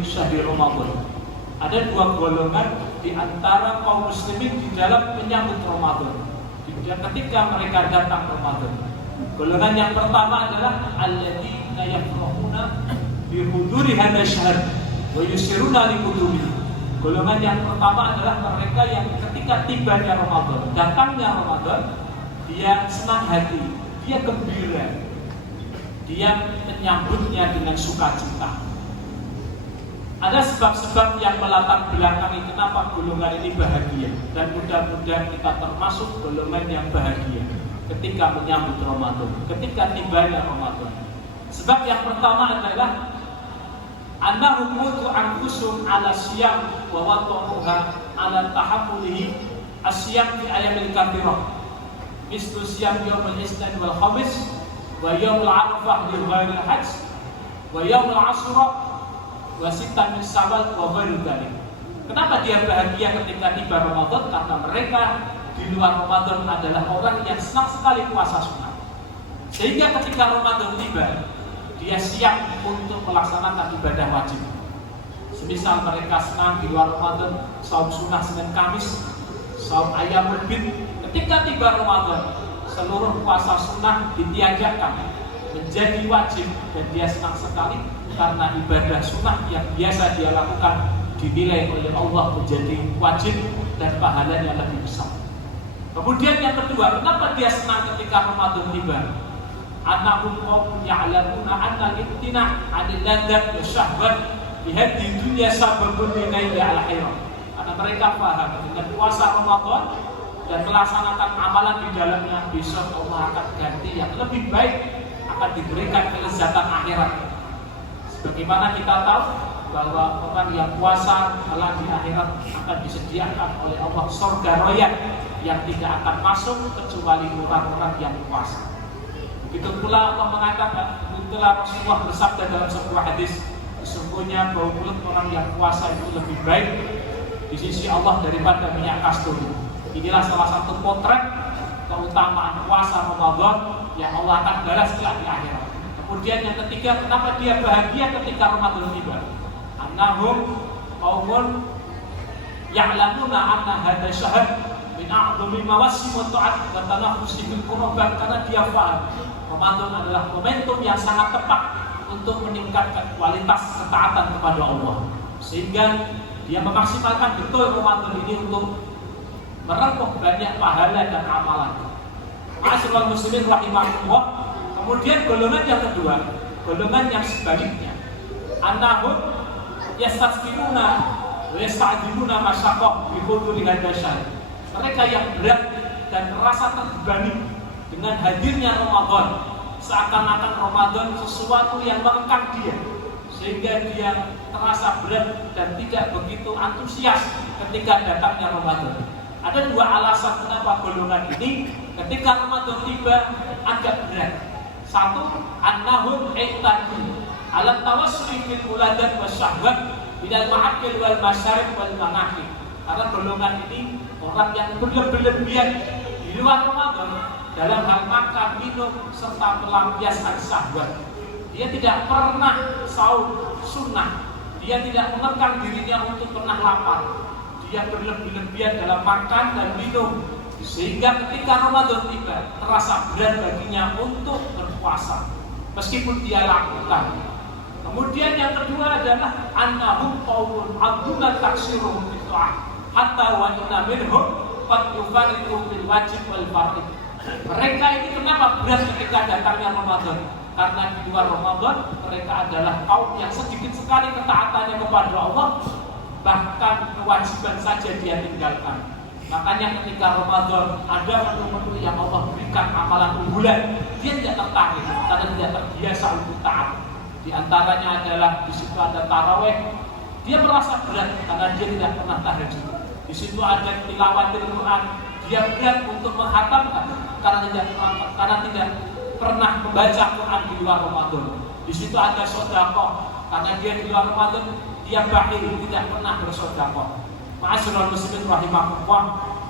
fi syahri Ramadan. Ada dua golongan di antara kaum muslimin di dalam menyambut Ramadan. Ketika mereka datang Ramadan. Golongan yang pertama adalah alladzina yafrahuna bi huduri hadzal syahr wa yusiruna li qudumihi. Golongan yang pertama adalah mereka yang ketika tibanya Ramadan, datangnya Ramadan, dia senang hati, dia gembira, dia menyambutnya dengan sukacita. Ada sebab-sebab yang melatar belakangi kenapa golongan ini bahagia, dan mudah-mudahan kita termasuk golongan yang bahagia ketika menyambut Ramadan, ketika tibanya Ramadan. Sebab yang pertama adalah annahum mutu anfusum ala siyam wa watu'uha ala tahammulihi asyam fi ayamil kathirah mislu siyam yaumul isnin wal khamis wa yaumul arafah li ghairil hajj wa yaumul asyura wa sittah min syawal wa ghairil dzalik. Kenapa dia bahagia ketika tiba Ramadan? Karena mereka di luar Ramadan adalah orang yang senang sekali puasa sunnah. Sehingga ketika Ramadan tiba, dia siap untuk melaksanakan ibadah wajib. Semisal mereka senang di luar Ramadan saum sunnah Senin Kamis, saum Ayyamul Bid. Ketika tiba Ramadan, seluruh puasa sunnah ditiadakan menjadi wajib, dan dia senang sekali karena ibadah sunnah yang biasa dia lakukan dinilai oleh Allah menjadi wajib dan pahalanya lebih besar. Kemudian yang kedua, kenapa dia senang ketika Ramadan tiba? Annahum qaumun ya'lamuna anna al-ibtina 'anil ladzat wa syahwat fi hadhihi dunya sababun linaili al-khairat. Karena mereka paham dengan puasa Ramadan dan melaksanakan amalan di dalamnya, besok Allah akan ganti yang lebih baik, akan diberikan kelezatan akhirat. Sebagaimana kita tahu bahwa orang yang puasa kelak di akhirat akan disediakan oleh Allah surga royal yang tidak akan masuk kecuali orang-orang yang puasa. Begitu pula Allah mengatakan, itulah Rasulullah bersabda dalam sebuah hadis, sesungguhnya bau mulut orang yang puasa itu lebih baik di sisi Allah daripada minyak kasturi. Inilah salah satu potret keutamaan puasa Ramadan yang Allah akan balas di akhirat. Kemudian yang ketiga, kenapa dia bahagia ketika Ramadan tiba? Annahum qaumun ya'lamuna anna hadza syahr min a'dhami mawasim wa ta'at wa tanaffusi bil qurban, karena dia paham Ramadan adalah momentum yang sangat tepat untuk meningkatkan kualitas ketaatan kepada Allah, sehingga dia memaksimalkan betul Ramadan ini untuk merengkuh banyak pahala dan amalan. Ma'asyiral muslimin rahimahullah. Kemudian golongan yang kedua, golongan yang sebaliknya, annahum yastasqiluna wa yasta'diluna masyaqah bi huduri hadzal syahr. Mereka yang berat dan merasa terbebani dengan hadirnya Ramadan, seakan-akan Ramadan sesuatu yang mengekang dia, sehingga dia terasa berat dan tidak begitu antusias ketika datangnya Ramadan. Ada dua alasan kenapa golongan ini ketika Ramadan tiba agak berat. Satu, annahum i'tadu ala tawassuli fil muladat wasyahwat minal ma'akil wal masyarib wal manakib. Karena golongan ini orang yang berlebihan di luar Ramadan dalam hal makan, minum, serta melampiaskan syahwat. Dia tidak pernah saum sunnah, dia tidak menekan dirinya untuk pernah lapar. Dia berlebihan dalam makan dan minum, sehingga ketika Ramadan tiba terasa berat baginya untuk berpuasa, meskipun dia lakukan. Kemudian yang kedua adalah annahum qaumun abduna taksiruhum fi ta'ah hatta wa inna minhum qad yufariqu bil wajib wal fardh. Mereka ini kenapa berat ketika datangnya Ramadan? Karena di luar Ramadan mereka adalah kaum yang sedikit sekali ketaatannya kepada Allah, bahkan kewajiban saja dia tinggalkan. Makanya ketika Ramadan ada menu-menu yang Allah berikan amalan unggulan, dia tidak tertarik karena tidak terbiasa untuk taat. Di antaranya adalah di situ ada taraweh, dia merasa berat karena dia tidak pernah tahajud. Di situ ada tilawatil Quran, dia berat untuk menghatamkan karena tidak pernah membaca Quran di luar Ramadan. Di situ ada sedekah karena dia di luar Ramadan dia bakhil, tidak pernah bersedekah. Ma'asyiral muslimin rahimahullah,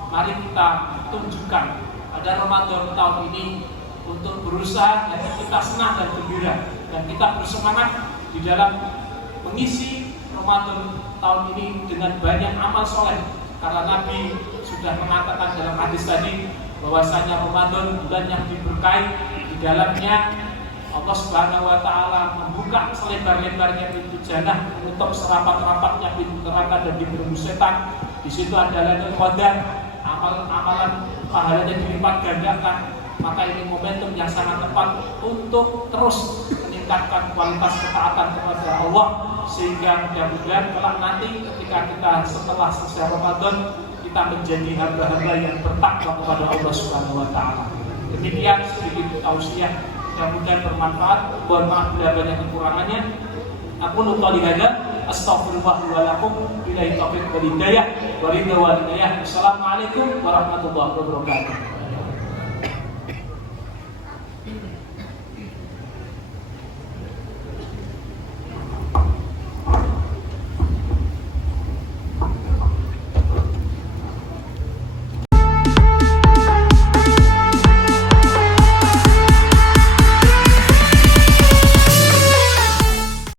mari kita tunjukkan pada Ramadan tahun ini untuk berusaha agar kita senang dan gembira, dan kita bersemangat di dalam mengisi Ramadan tahun ini dengan banyak amal soleh, karena Nabi sudah mengatakan dalam hadis tadi bahwasanya Ramadan bulan yang diberkahi, di dalamnya Allah Subhanahu wa taala membuka selebar-lebarnya pintu jannah, menutup serapat-rapatnya pintu neraka dan dibelenggu setan. Di situ ada Lailatul Qadar, amalan pahalanya dilipat gandakan. Maka ini momentum yang sangat tepat untuk terus meningkatkan kualitas ketaatan kepada Allah, sehingga mudah-mudahan kelak nanti ketika kita setelah selesai Ramadan kita menjadi hamba-hamba yang bertakwa kepada Allah Subhanahu wa taala. Demikian sedikit tausiah, mudah-mudahan bermanfaat. Mohon maaf bila banyak kekurangannya. Aku nuqali hada, astaghfirullah wa lakum, billahi taufiq wal hidayah, wa ridha wal hidayah. Assalamualaikum warahmatullahi wabarakatuh.